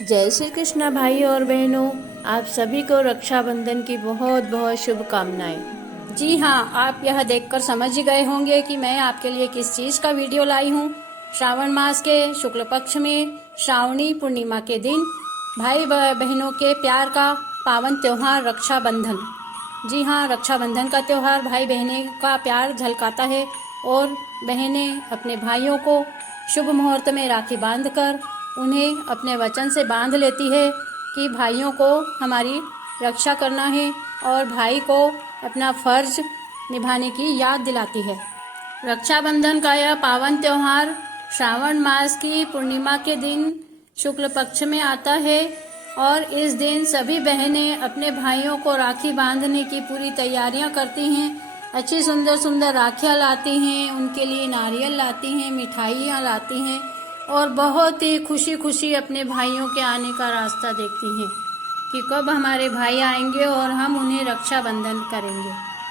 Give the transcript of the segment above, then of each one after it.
जय श्री कृष्णा भाई और बहनों। आप सभी को रक्षाबंधन की बहुत बहुत शुभकामनाएं। जी हाँ, आप यह देखकर समझ ही गए होंगे कि मैं आपके लिए किस चीज का वीडियो लाई हूँ। श्रावण मास के शुक्ल पक्ष में श्रावणी पूर्णिमा के दिन भाई बहनों के प्यार का पावन त्योहार रक्षाबंधन। जी हाँ, रक्षाबंधन का त्योहार भाई बहने का प्यार झलकाता है और बहनें अपने भाइयों को शुभ मुहूर्त में राखी बांधकर उन्हें अपने वचन से बांध लेती है कि भाइयों को हमारी रक्षा करना है और भाई को अपना फर्ज निभाने की याद दिलाती है। रक्षाबंधन का यह पावन त्योहार श्रावण मास की पूर्णिमा के दिन शुक्ल पक्ष में आता है और इस दिन सभी बहनें अपने भाइयों को राखी बांधने की पूरी तैयारियां करती हैं। अच्छी सुंदर सुंदर राखियां लाती हैं, उनके लिए नारियल लाती हैं, मिठाइयां लाती हैं और बहुत ही खुशी खुशी अपने भाइयों के आने का रास्ता देखती हैं कि कब हमारे भाई आएंगे और हम उन्हें रक्षाबंधन करेंगे।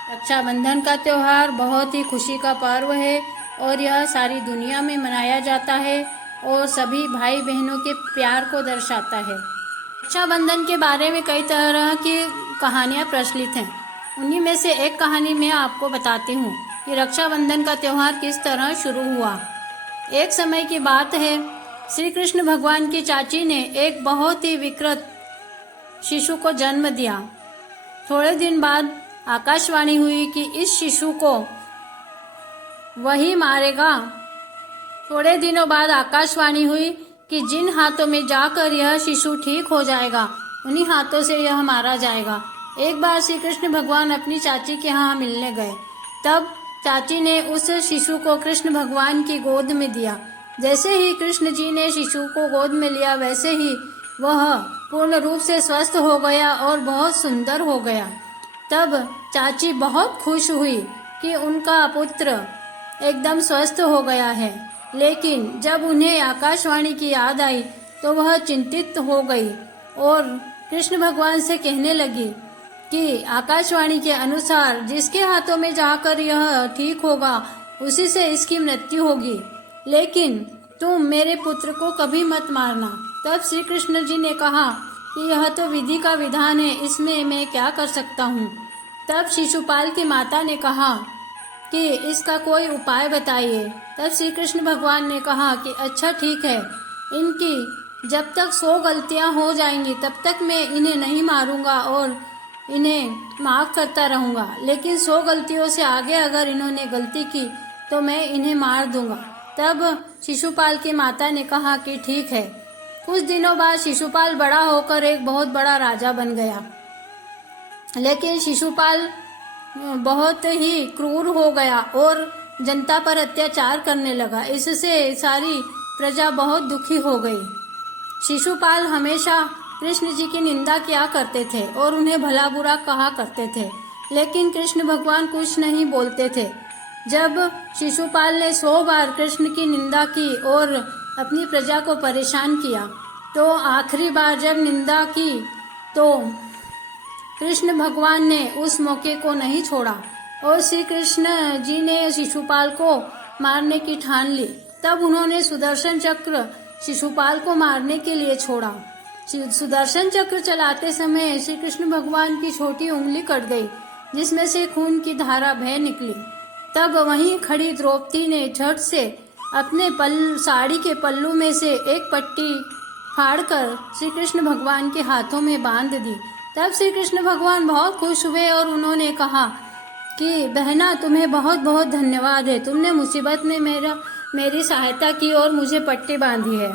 रक्षाबंधन का त्योहार बहुत ही खुशी का पर्व है और यह सारी दुनिया में मनाया जाता है और सभी भाई बहनों के प्यार को दर्शाता है। रक्षाबंधन के बारे में कई तरह की कहानियां प्रचलित हैं। उन्हीं में से एक कहानी मैं आपको बताती हूँ कि रक्षाबंधन का त्योहार किस तरह शुरू हुआ। एक समय की बात है, श्री कृष्ण भगवान की चाची ने एक बहुत ही विकृत शिशु को जन्म दिया। थोड़े दिन बाद आकाशवाणी हुई कि इस शिशु को वही मारेगा। थोड़े दिनों बाद आकाशवाणी हुई कि जिन हाथों में जाकर यह शिशु ठीक हो जाएगा उन्हीं हाथों से यह मारा जाएगा। एक बार श्री कृष्ण भगवान अपनी चाची के यहाँ मिलने गए। तब चाची ने उस शिशु को कृष्ण भगवान की गोद में दिया। जैसे ही कृष्ण जी ने शिशु को गोद में लिया वैसे ही वह पूर्ण रूप से स्वस्थ हो गया और बहुत सुंदर हो गया। तब चाची बहुत खुश हुई कि उनका पुत्र एकदम स्वस्थ हो गया है। लेकिन जब उन्हें आकाशवाणी की याद आई तो वह चिंतित हो गई और कृष्ण भगवान से कहने लगी कि आकाशवाणी के अनुसार जिसके हाथों में जाकर यह ठीक होगा उसी से इसकी मृत्यु होगी, लेकिन तुम मेरे पुत्र को कभी मत मारना। तब श्री कृष्ण जी ने कहा कि यह तो विधि का विधान है, इसमें मैं क्या कर सकता हूँ। तब शिशुपाल की माता ने कहा कि इसका कोई उपाय बताइए। तब श्री कृष्ण भगवान ने कहा कि अच्छा ठीक है, इनकी जब तक 100 गलतियां हो जाएंगी तब तक मैं इन्हें नहीं मारूंगा और इन्हें माफ करता रहूंगा, लेकिन 100 गलतियों से आगे अगर इन्होंने गलती की तो मैं इन्हें मार दूंगा। तब शिशुपाल की माता ने कहा कि ठीक है। कुछ दिनों बाद शिशुपाल बड़ा होकर एक बहुत बड़ा राजा बन गया, लेकिन शिशुपाल बहुत ही क्रूर हो गया और जनता पर अत्याचार करने लगा। इससे सारी प्रजा बहुत दुखी हो गई। शिशुपाल हमेशा कृष्ण जी की निंदा किया करते थे और उन्हें भला बुरा कहा करते थे, लेकिन कृष्ण भगवान कुछ नहीं बोलते थे। जब शिशुपाल ने 100 बार कृष्ण की निंदा की और अपनी प्रजा को परेशान किया तो आखिरी बार जब निंदा की तो कृष्ण भगवान ने उस मौके को नहीं छोड़ा और श्री कृष्ण जी ने शिशुपाल को मारने की ठान ली। तब उन्होंने सुदर्शन चक्र शिशुपाल को मारने के लिए छोड़ा। सुदर्शन चक्र चलाते समय श्री कृष्ण भगवान की छोटी उंगली कट गई, जिसमें से खून की धारा बह निकली। तब वहीं खड़ी द्रौपदी ने झट से अपने साड़ी के पल्लू में से एक पट्टी फाड़कर श्री कृष्ण भगवान के हाथों में बांध दी। तब श्री कृष्ण भगवान बहुत खुश हुए और उन्होंने कहा कि बहना, तुम्हें बहुत बहुत धन्यवाद है, तुमने मुसीबत में मेरी सहायता की और मुझे पट्टी बांधी है।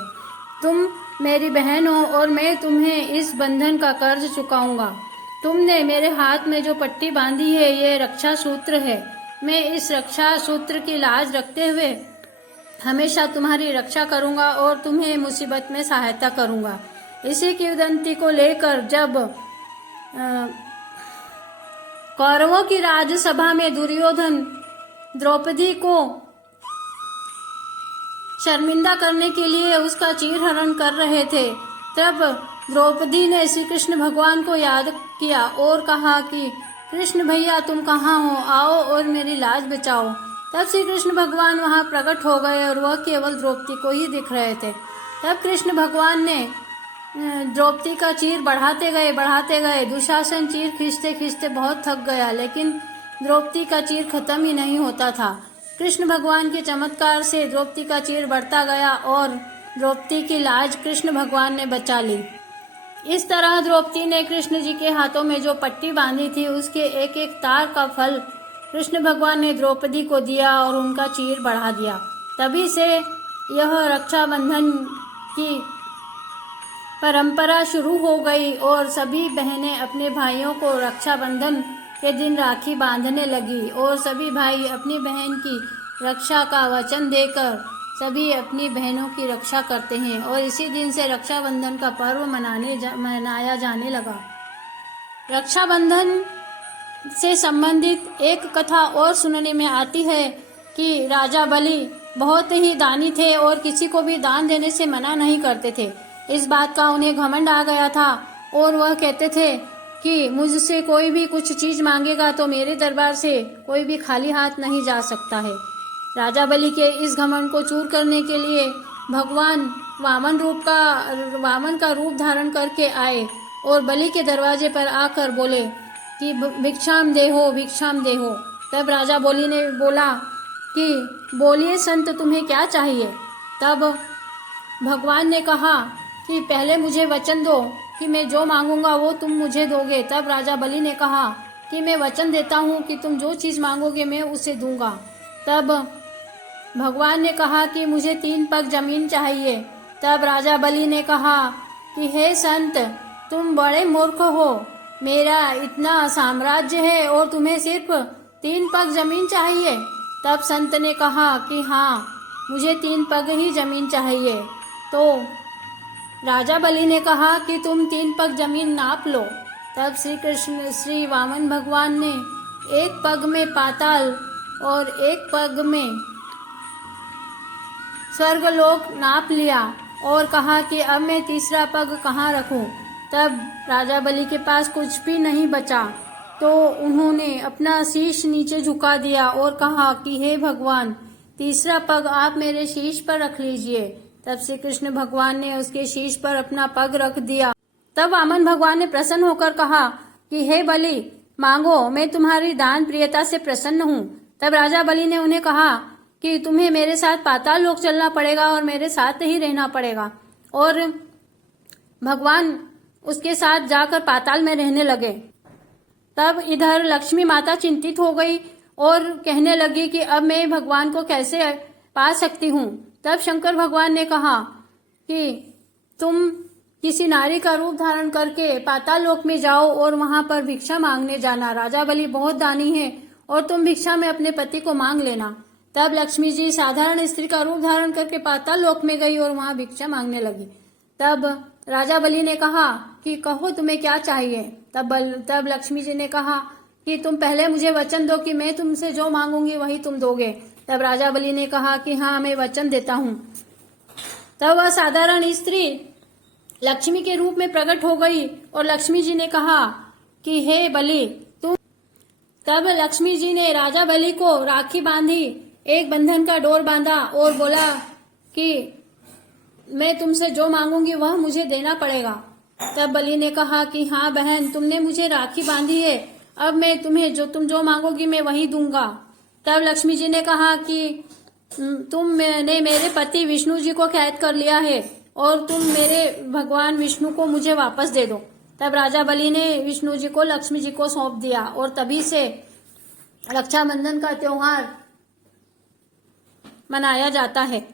तुम मेरी बहन हो और मैं तुम्हें इस बंधन का कर्ज चुकाऊंगा। तुमने मेरे हाथ में जो पट्टी बांधी है ये रक्षा सूत्र है। मैं इस रक्षा सूत्र की लाज रखते हुए हमेशा तुम्हारी रक्षा करूंगा और तुम्हें मुसीबत में सहायता करूंगा। इसी की उदंती को लेकर जब कौरवों की राजसभा में दुर्योधन द्रौपदी को शर्मिंदा करने के लिए उसका चीरहरण कर रहे थे, तब द्रौपदी ने श्री कृष्ण भगवान को याद किया और कहा कि कृष्ण भैया तुम कहाँ हो, आओ और मेरी लाज बचाओ। तब श्री कृष्ण भगवान वहां प्रकट हो गए और वह केवल द्रौपदी को ही दिख रहे थे। तब कृष्ण भगवान ने द्रौपदी का चीर बढ़ाते गए। दुशासन चीर खींचते खींचते बहुत थक गया, लेकिन द्रौपदी का चीर खत्म ही नहीं होता था। कृष्ण भगवान के चमत्कार से द्रौपदी का चीर बढ़ता गया और द्रौपदी की लाज कृष्ण भगवान ने बचा ली। इस तरह द्रौपदी ने कृष्ण जी के हाथों में जो पट्टी बांधी थी उसके एक एक तार का फल कृष्ण भगवान ने द्रौपदी को दिया और उनका चीर बढ़ा दिया। तभी से यह रक्षाबंधन की परंपरा शुरू हो गई और सभी बहनें अपने भाइयों को रक्षाबंधन के दिन राखी बांधने लगी और सभी भाई अपनी बहन की रक्षा का वचन देकर सभी अपनी बहनों की रक्षा करते हैं और इसी दिन से रक्षाबंधन का पर्व मनाया जाने लगा। रक्षाबंधन से संबंधित एक कथा और सुनने में आती है कि राजा बलि बहुत ही दानी थे और किसी को भी दान देने से मना नहीं करते थे। इस बात का उन्हें घमंड आ गया था और वह कहते थे कि मुझसे कोई भी कुछ चीज मांगेगा तो मेरे दरबार से कोई भी खाली हाथ नहीं जा सकता है। राजा बलि के इस घमंड को चूर करने के लिए भगवान वामन का रूप धारण करके आए और बलि के दरवाजे पर आकर बोले कि भिक्षाम देहो। तब राजा बलि ने बोला कि बोलिए संत, तुम्हें क्या चाहिए। तब भगवान ने कहा कि पहले मुझे वचन दो कि मैं जो मांगूंगा वो तुम मुझे दोगे। तब राजा बलि ने कहा कि मैं वचन देता हूँ कि तुम जो चीज मांगोगे मैं उसे दूंगा। तब भगवान ने कहा कि मुझे 3 पग जमीन चाहिए। तब राजा बलि ने कहा कि हे संत, तुम बड़े मूर्ख हो, मेरा इतना साम्राज्य है और तुम्हें सिर्फ 3 पग जमीन चाहिए। तब संत ने कहा कि हाँ, मुझे 3 पग ही जमीन चाहिए। तो राजा बलि ने कहा कि तुम 3 पग जमीन नाप लो। तब श्री वामन भगवान ने 1 पग में पाताल और 1 पग में स्वर्गलोक नाप लिया और कहा कि अब मैं तीसरा पग कहाँ रखूं। तब राजा बलि के पास कुछ भी नहीं बचा तो उन्होंने अपना शीश नीचे झुका दिया और कहा कि हे भगवान, तीसरा पग आप मेरे शीश पर रख लीजिए। तब श्री कृष्ण भगवान ने उसके शीश पर अपना पग रख दिया। तब वामन भगवान ने प्रसन्न होकर कहा कि हे बलि, मांगो, मैं तुम्हारी दान प्रियता से प्रसन्न हूँ। तब राजा बलि ने उन्हें कहा कि तुम्हें मेरे साथ पाताल लोक चलना पड़ेगा और मेरे साथ ही रहना पड़ेगा। और भगवान उसके साथ जाकर पाताल में रहने लगे। तब इधर लक्ष्मी माता चिंतित हो गई और कहने लगी कि अब मैं भगवान को कैसे पा सकती हूँ। तब शंकर भगवान ने कहा कि तुम किसी नारी का रूप धारण करके पाताल लोक में जाओ और वहां पर भिक्षा मांगने जाना। राजा बलि बहुत दानी है और तुम भिक्षा में अपने पति को मांग लेना। तब लक्ष्मी जी साधारण स्त्री का रूप धारण करके पाताल लोक में गई और वहां भिक्षा मांगने लगी। तब राजा बलि ने कहा कि कहो तुम्हें क्या चाहिए। तब लक्ष्मी जी ने कहा कि तुम पहले मुझे वचन दो कि मैं तुमसे जो मांगूंगी वही तुम दोगे। तब राजा बलि ने कहा कि हाँ, मैं वचन देता हूँ। तब वह साधारण स्त्री लक्ष्मी के रूप में प्रकट हो गई और लक्ष्मी जी ने कहा कि हे बलि तुम। तब लक्ष्मी जी ने राजा बलि को राखी बांधी, एक बंधन का डोर बांधा और बोला कि मैं तुमसे जो मांगूंगी वह मुझे देना पड़ेगा। तब बलि ने कहा कि हाँ बहन, तुमने मुझे राखी बांधी है, अब मैं तुम्हें तुम जो मांगोगी मैं वही दूंगा। तब लक्ष्मी जी ने कहा कि तुमने मेरे पति विष्णु जी को कैद कर लिया है और तुम मेरे भगवान विष्णु को मुझे वापस दे दो। तब राजा बलि ने विष्णु जी को लक्ष्मी जी को सौंप दिया और तभी से रक्षाबंधन का त्योहार मनाया जाता है।